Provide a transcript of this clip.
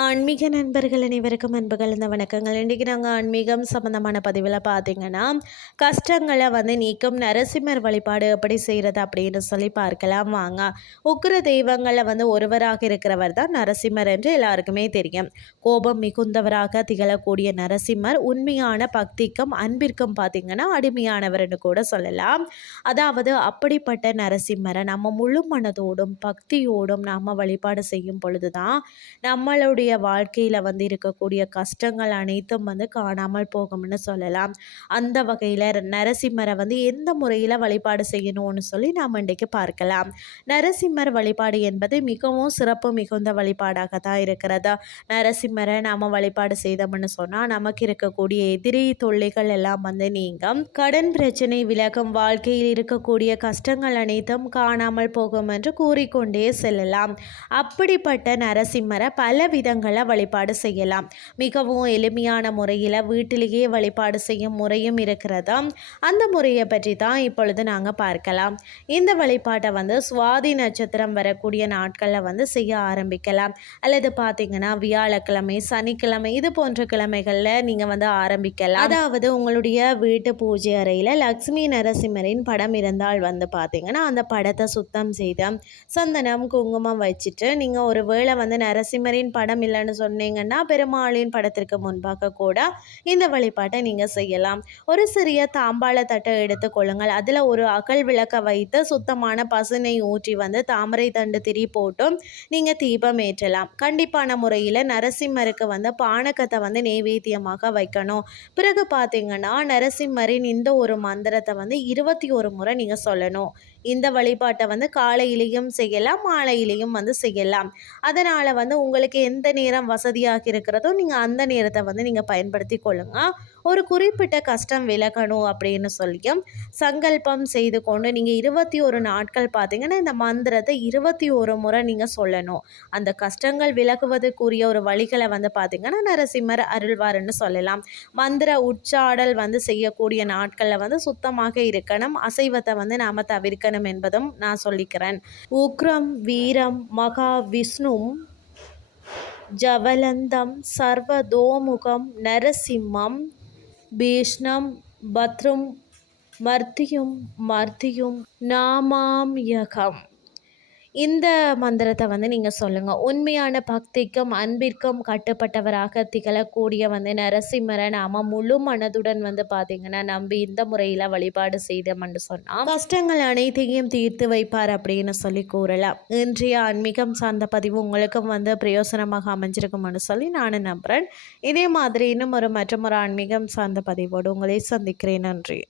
ஆன்மீக நண்பர்கள் அனைவருக்கும் அன்புகள் கலந்த வணக்கங்கள். இன்றைக்கி நாங்கள் ஆன்மீகம் சம்மந்தமான பதிவில் பார்த்தீங்கன்னா கஷ்டங்களை வந்து நீக்கும் நரசிம்மர் வழிபாடு எப்படி செய்கிறது அப்படின்னு சொல்லி பார்க்கலாம். வாங்க. உக்கிர தெய்வங்களில் வந்து ஒருவராக இருக்கிறவர் தான் நரசிம்மர் என்று எல்லாருக்குமே தெரியும். கோபம் மிகுந்தவராக திகழக்கூடிய நரசிம்மர் உண்மையான பக்திக்கும் அன்பிற்கும் பார்த்திங்கன்னா அடிமையானவர்னு கூட சொல்லலாம். அதாவது அப்படிப்பட்ட நரசிம்மரை நம்ம முழு மனதோடும் பக்தியோடும் நாம் வழிபாடு செய்யும் பொழுது தான் நம்மளுடைய நம்மளுடைய வாழ்க்கையில் வந்து இருக்கக்கூடிய கஷ்டங்கள் அனைத்தும் வந்து காணாமல் போகும்னு சொல்லலாம். அந்த வகையில் நரசிம்மரை வந்து எந்த முறையில் வழிபாடு செய்யணும்னு சொல்லி நாம் இன்றைக்கு பார்க்கலாம். நரசிம்மர் வழிபாடு என்பது மிகவும் சிறப்பு மிகுந்த வழிபாடாக தான் இருக்கிறது. நரசிம்மரை நாம் வழிபாடு செய்தோம்னு சொன்னால் நமக்கு இருக்கக்கூடிய எதிரி தொல்லைகள் எல்லாம் வந்து நீங்கும். கடன் பிரச்சனை விலகும் வாழ்க்கையில் இருக்கக்கூடிய கஷ்டங்கள் அனைத்தும் காணாமல் போகும் என்று கூறிக்கொண்டே செல்லலாம். அப்படிப்பட்ட நரசிம்மரை பலவித வித வழிபாடு செய்யலாம். மிகவும் எளிமையான முறையில் வீட்டிலேயே வழிபாடு செய்யும் முறையும் இருக்கிறதா? அந்த முறையை பற்றி தான் இப்பொழுது நாங்கள் பார்க்கலாம். இந்த வழிபாட்டை வந்து சுவாதி நட்சத்திரம் வரக்கூடிய நாட்களில் வந்து செய்ய ஆரம்பிக்கலாம். அல்லது பார்த்தீங்கன்னா வியாழக்கிழமை சனிக்கிழமை இது போன்ற கிழமைகளில் நீங்கள் வந்து ஆரம்பிக்கலாம். அதாவது உங்களுடைய வீட்டு பூஜை அறையில் லக்ஷ்மி நரசிம்மரின் படம் இருந்தால் வந்து பார்த்தீங்கன்னா அந்த படத்தை சுத்தம் செய்து சந்தனம் குங்குமம் வச்சுட்டு நீங்கள் ஒரு வேளை வந்து நரசிம்மரின் படம் இல்லைன்னு சொன்னீங்கன்னா பெருமாளின் படத்திற்கு முன்பாக கூட இந்த வழிபாட்டை நீங்கள் செய்யலாம். ஒரு சிறிய தாம்பாள தட்டை எடுத்துக்கொள்ளுங்கள் அதில் ஒரு அகல் விளக்க வைத்து சுத்தமான பசுனை ஊற்றி வந்து தாமரை தண்டு திரி போட்டும் நீங்கள் தீபம் ஏற்றலாம். கண்டிப்பான முறையில் நரசிம்மருக்கு வந்து பானகத்தை வந்து நெய்வேத்தியமாக வைக்கணும். பிறகு பார்த்தீங்கன்னா நரசிம்மரின் இந்த ஒரு மந்திரத்தை வந்து இருபத்தி ஒரு முறை நீங்கள் சொல்லணும். இந்த வழிபாட்டை வந்து காலையிலையும் செய்யலாம் மாலையிலையும் வந்து செய்யலாம். அதனால் வந்து உங்களுக்கு எந்த நேரம் வசதியாக இருக்கிறதோ நீங்கள் அந்த நேரத்தை வந்து நீங்கள் பயன்படுத்தி கொள்ளுங்கள் ஒரு குறிப்பிட்ட கஷ்டம் விலகணும் அப்படின்னு சொல்லியும் சங்கல்பம் செய்து கொண்டு நீங்கள் இருபத்தி ஒரு நாட்கள் பார்த்தீங்கன்னா இந்த மந்திரத்தை இருபத்தி ஒரு முறை நீங்கள் சொல்லணும். அந்த கஷ்டங்கள் விலகுவதற்குரிய ஒரு வழிகளை வந்து பார்த்தீங்கன்னா நரசிம்மர் அருள்வார்னு சொல்லலாம். மந்திர உச்சாடல் வந்து செய்யக்கூடிய நாட்களில் வந்து சுத்தமாக இருக்கணும். அசைவத்தை வந்து நாம் தவிர்க்கணும் என்பதும் நான் சொல்லிக்கிறேன். உக்ரம் வீரம் மகா விஷ்ணு ஜவலந்தம் சர்வதோமுகம் நரசிம்மம் பீஷ்ணம் பத்ரும் மர்த்தியும் மர்த்தியும் நாமாம் யகம் இந்த மந்திரத்தை வந்து நீங்கள் சொல்லுங்கள் உண்மையான பக்திக்கும் அன்பிற்கும் கட்டுப்பட்டவராக திகழக்கூடிய வந்து நரசிம்மரை நாம் முழு மனதுடன் வந்து பார்த்திங்கன்னா நம்பி இந்த முறையில் வழிபாடு செய்தோம்னு சொன்னால் கஷ்டங்கள் அனைத்தையும் தீர்த்து வைப்பார் அப்படின்னு சொல்லி கூறலாம். இன்றைய ஆன்மீகம் சார்ந்த பதிவு உங்களுக்கும் வந்து பிரயோசனமாக அமைஞ்சிருக்கும்னு சொல்லி நான் நம்புகிறேன் இதே மாதிரி இன்னும் ஒரு மற்றும் ஒரு ஆன்மீகம் சார்ந்த பதிவோடு உங்களை சந்திக்கிறேன். நன்றி.